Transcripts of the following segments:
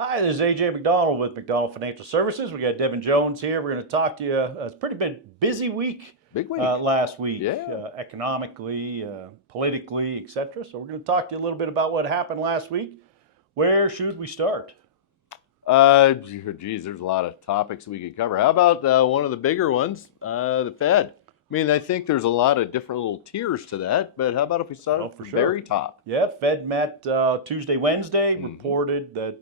Hi, this is AJ McDonald with McDonald Financial Services. We got Devin Jones here. We're going to talk to you. It's a pretty busy week Big week. last week, Yeah. economically, politically, etc. So we're going to talk to you a little bit about what happened last week. Where should we start? Geez, there's a lot of topics we could cover. How about one of the bigger ones, the Fed? I mean, I think there's a lot of different little tiers to that, but how about if we start Oh, at for the sure. very top? Yeah, Fed met Tuesday, Wednesday, Mhm. reported that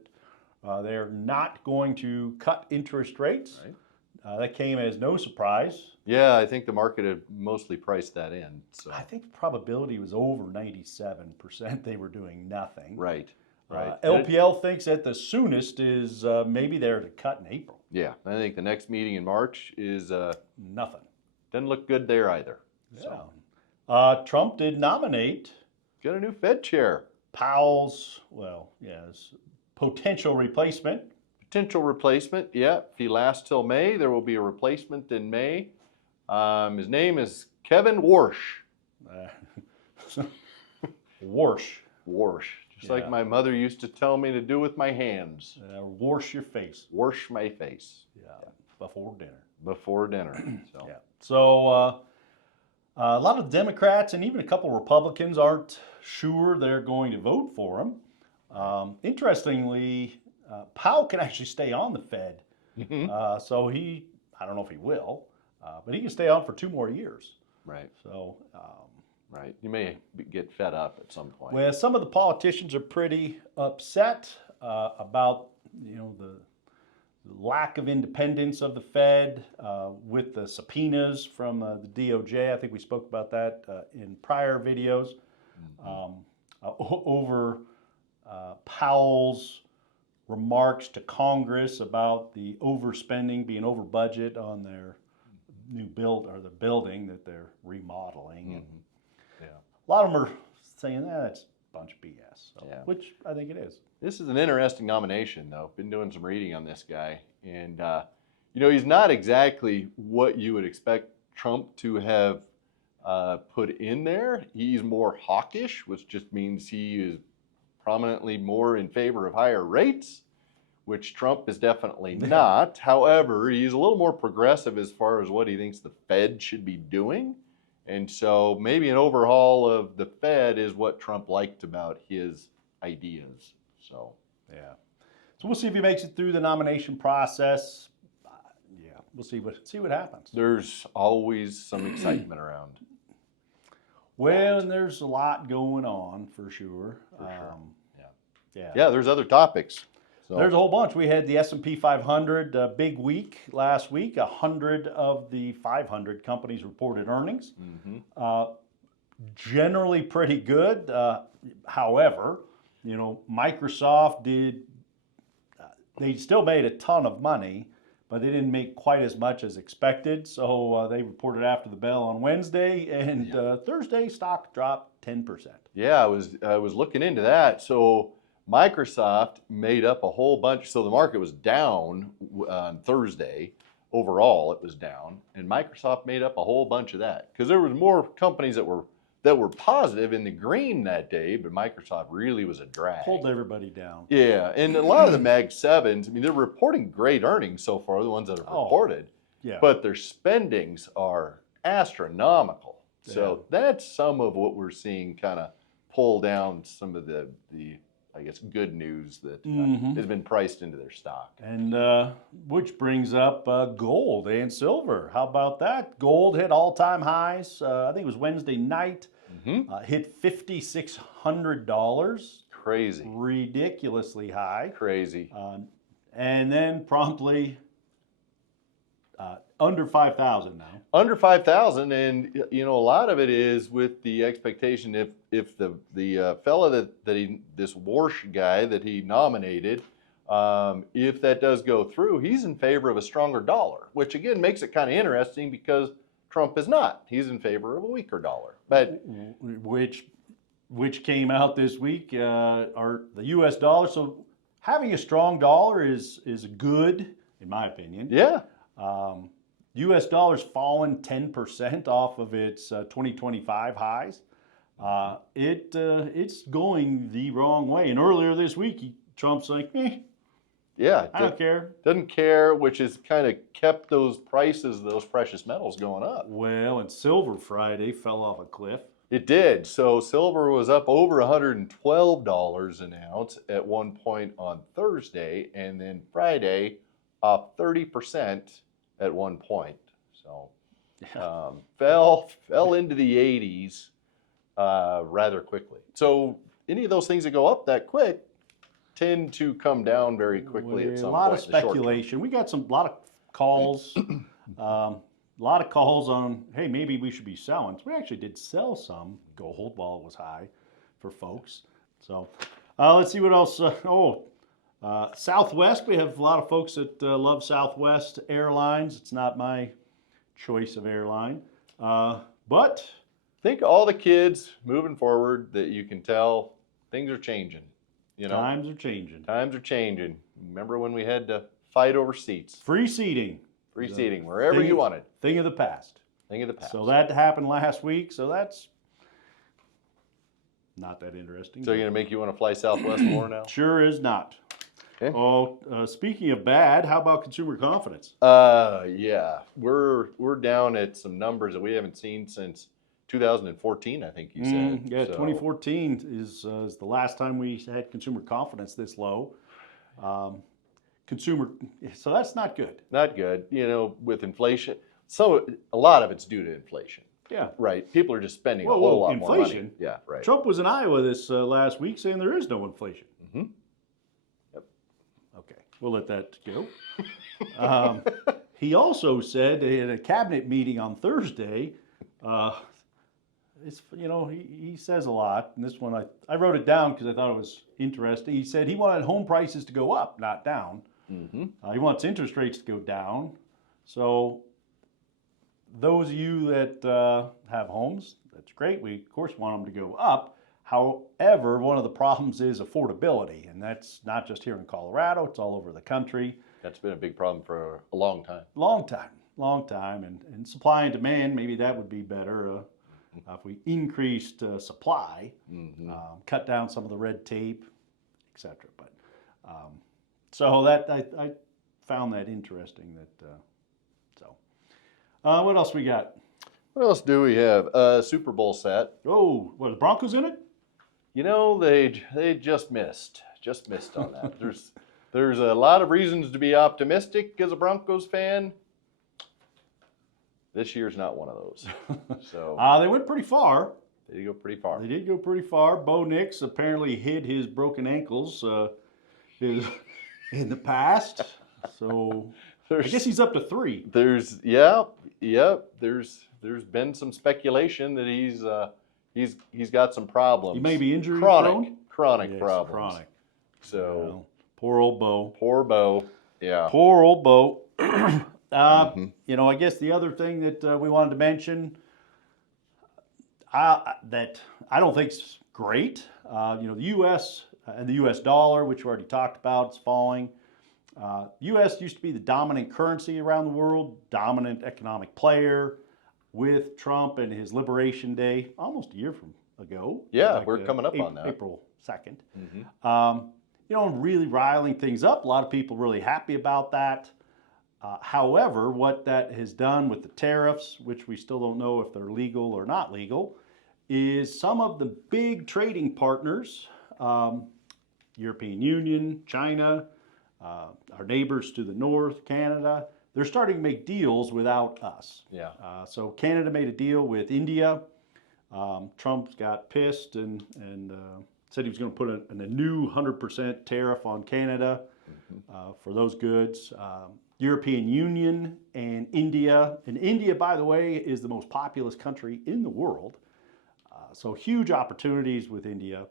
they're not going to cut interest rates. Right. That came as no surprise. Yeah, I think the market had mostly priced that in. So I think the probability was over 97% they were doing nothing. right, right. LPL thinks that the soonest is maybe they're to cut in April. Yeah, I think the next meeting in March is Nothing. doesn't look good there either. Yeah. So Trump did nominate got a new Fed chair. Powell's, his potential replacement. Potential replacement, yeah. If he lasts till May, there will be a replacement in May. His name is Kevin Warsh. Warsh. Warsh, just like Yeah. my mother used to tell me to do with my hands. Wash your face. Wash my face. Yeah. Before dinner. Before dinner. So Yeah. So a lot of Democrats and even a couple Republicans aren't sure they're going to vote for him. Interestingly, Powell can actually stay on the Fed. Mhm. So I don't know if he will, but he can stay on for 2 more years. Right, So, right. You may get fed up at some point. well, some of the politicians are pretty upset about the lack of independence of the Fed with the subpoenas from the DOJ. I think we spoke about that in prior videos over Powell's remarks to Congress about the overspending, being over budget on their new the building that they're remodeling. And Yeah. a lot of them are saying that's a bunch of BS, Yeah. which I think it is. This is an interesting nomination, though. Been doing some reading on this guy, and he's not exactly what you would expect Trump to have put in there. He's more hawkish, which just means he is prominently more in favor of higher rates, which Trump is definitely not. However, he's a little more progressive as far as what he thinks the Fed should be doing. And so maybe an overhaul of the Fed is what Trump liked about his ideas. So, Yeah. So we'll see if he makes it through the nomination process. Yeah, we'll see what happens. there's always some excitement around. Well, and there's a lot going on for sure. For sure. Yeah. Yeah, there's other topics. So, There's a whole bunch. We had the S&P 500 big week last week. 100 of the 500 companies reported earnings. Generally pretty good. However, Microsoft they still made a ton of money, but they didn't make quite as much as expected. So they reported after the bell on Wednesday, and Thursday stock dropped 10%. yeah, I was looking into that. So Microsoft made up a whole bunch. So the market was down on Thursday. Overall, it was down, and Microsoft made up a whole bunch of that because there was more companies that were positive in the green that day, but Microsoft really was a drag. Pulled everybody down. Yeah, and a lot of the Mag 7s, I mean, they're reporting great earnings so far, the ones that have reported, Yeah. but their spendings are astronomical. So that's some of what we're seeing kind of pull down some of the I guess, good news that has been priced into their stock. And which brings up gold and silver. How about that? Gold hit all-time highs. I think it was Wednesday night. Hit $5,600. Crazy. Ridiculously high. Crazy. And then promptly under 5,000 now. Under 5,000, and a lot of it is with the expectation if the fella this Warsh guy that he nominated, if that does go through, he's in favor of a stronger dollar, which again makes it kind of interesting because Trump is not. He's in favor of a weaker dollar. But which came out this week are the U.S. dollar. So having a strong dollar is good, in my opinion. yeah, U.S. dollar's fallen 10% off of its 2025 highs. It's going the wrong way. And earlier this week, Trump's like, Yeah, I don't care. doesn't care, which has kind of kept those prices, those precious metals going up. Well, and Silver Friday fell off a cliff. It did. So silver was up over $112 an ounce at one point on Thursday, and then Friday up 30% at one point. So fell into the 80s rather quickly. So any of those things that go up that quick tend to come down very quickly at some A lot point of in the short term. speculation. We got a lot of calls, a lot of calls on, hey, maybe we should be selling. So we actually did sell some gold while it was high for folks. So let's see what else. Southwest. We have a lot of folks that love Southwest Airlines. It's not my choice of airline, but I think all the kids moving forward that you can tell things are changing. You know, times are changing. times are changing. Remember when we had to fight over seats? Free seating. Free seating wherever you wanted. Thing of the past. Thing of the past. So that happened last week. So that's not that interesting. So you're gonna make you want to fly Southwest more now? Sure is not. Okay. Speaking of bad, how about consumer confidence? Yeah, we're down at some numbers that we haven't seen since 2014. I think you said. Yeah, So, 2014 is the last time we had consumer confidence this low. So that's not good. Not good. You know, with inflation, so a lot of it's due to inflation. Yeah. Right. People are just spending a Whoa, whole whoa, lot more money. inflation? Yeah. Right. Trump was in Iowa this last week saying there is no inflation. Mhm. Okay, we'll let that go. He also said in a cabinet meeting on Thursday, he says a lot, and this one I wrote it down because I thought it was interesting. He said he wanted home prices to go up, not down. Mm-hmm. He wants interest rates to go down. So those of you that have homes, that's great. We of course want them to go up. However, one of the problems is affordability, and that's not just here in Colorado, it's all over the country. That's been a big problem for a long time. Long time, and supply and demand, maybe that would be better if we increased supply, Mm-hmm. cut down some of the red tape, etc. But so that I found that interesting. What else we got? What else do we have? Super Bowl set. Oh, what, the Broncos in it? You know, they just missed on that. There's a lot of reasons to be optimistic as a Broncos fan. This year's not one of those. So They went pretty far. they go pretty far. They did go pretty far. Bo Nix apparently hid his broken ankles in the past. So I guess he's up to 3. There's been some speculation that he's got some problems. He may be injury chronic Yes, problems. Chronic. So Well, poor old Bo. poor Bo. Yeah. Poor old Bo. I guess the other thing that we wanted to mention that I don't think is great. The U.S. and the U.S. dollar, which we already talked about, is falling. U.S. used to be the dominant currency around the world, dominant economic player. With Trump and his Liberation Day, almost a year from ago. Yeah, we're coming up on that. April 2nd. Mm-hmm. Really riling things up. A lot of people really happy about that. However, what that has done with the tariffs, which we still don't know if they're legal or not legal, is some of the big trading partners, European Union, China, our neighbors to the north, Canada, they're starting to make deals without us. Yeah. So Canada made a deal with India. Trump got pissed and said he was going to put a new 100% tariff on Canada for those goods. European Union and India. And India, by the way, is the most populous country in the world. So huge opportunities with India.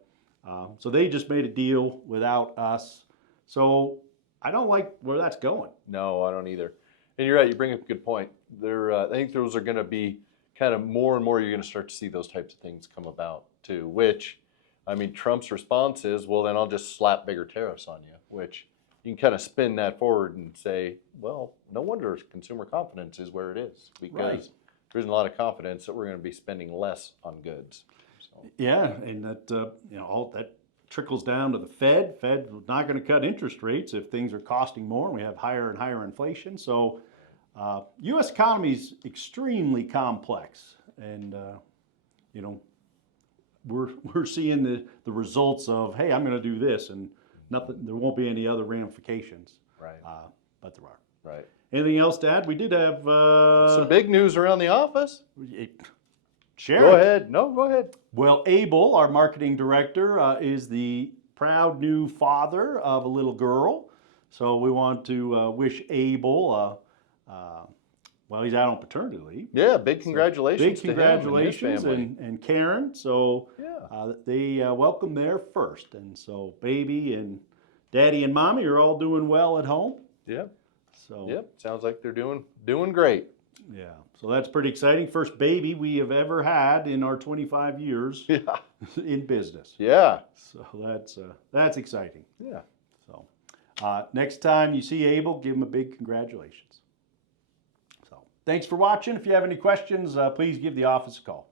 So they just made a deal without us. So I don't like where that's going. No, I don't either. And you're right. You bring up a good point. I think those are going to be kind of more and more. You're going to start to see those types of things come about too. Which, I mean, Trump's response is, "Well, then I'll just slap bigger tariffs on you." Which you can kind of spin that forward and say, "Well, no wonder consumer confidence is where it is because Right. there isn't a lot of confidence that we're going to be spending less on goods." So, Yeah, and that all that trickles down to the Fed. Fed's not going to cut interest rates if things are costing more and we have higher and higher inflation. So U.S. economy is extremely complex, and you know, we're seeing the results of, hey, I'm going to do this, and nothing. There won't be any other ramifications. Right. But there are. Right. Anything else, Dad? We did have Some big news around the office. Share Go it. ahead. No, go ahead. Well, Abel, our marketing director, is the proud new father of a little girl. So we want to wish Abel, well, he's out on paternity leave. Yeah, big congratulations. Big to him congratulations and his family. and Karen. So Yeah. they welcome there first. And so baby and daddy and mommy are all doing well at home. Yep. So Yep. Sounds like they're doing great. yeah. So that's pretty exciting. First baby we have ever had in our 25 years Yeah. in business. Yeah. So that's exciting. Yeah. So next time you see Abel, give him a big congratulations. So thanks for watching. If you have any questions, please give the office a call.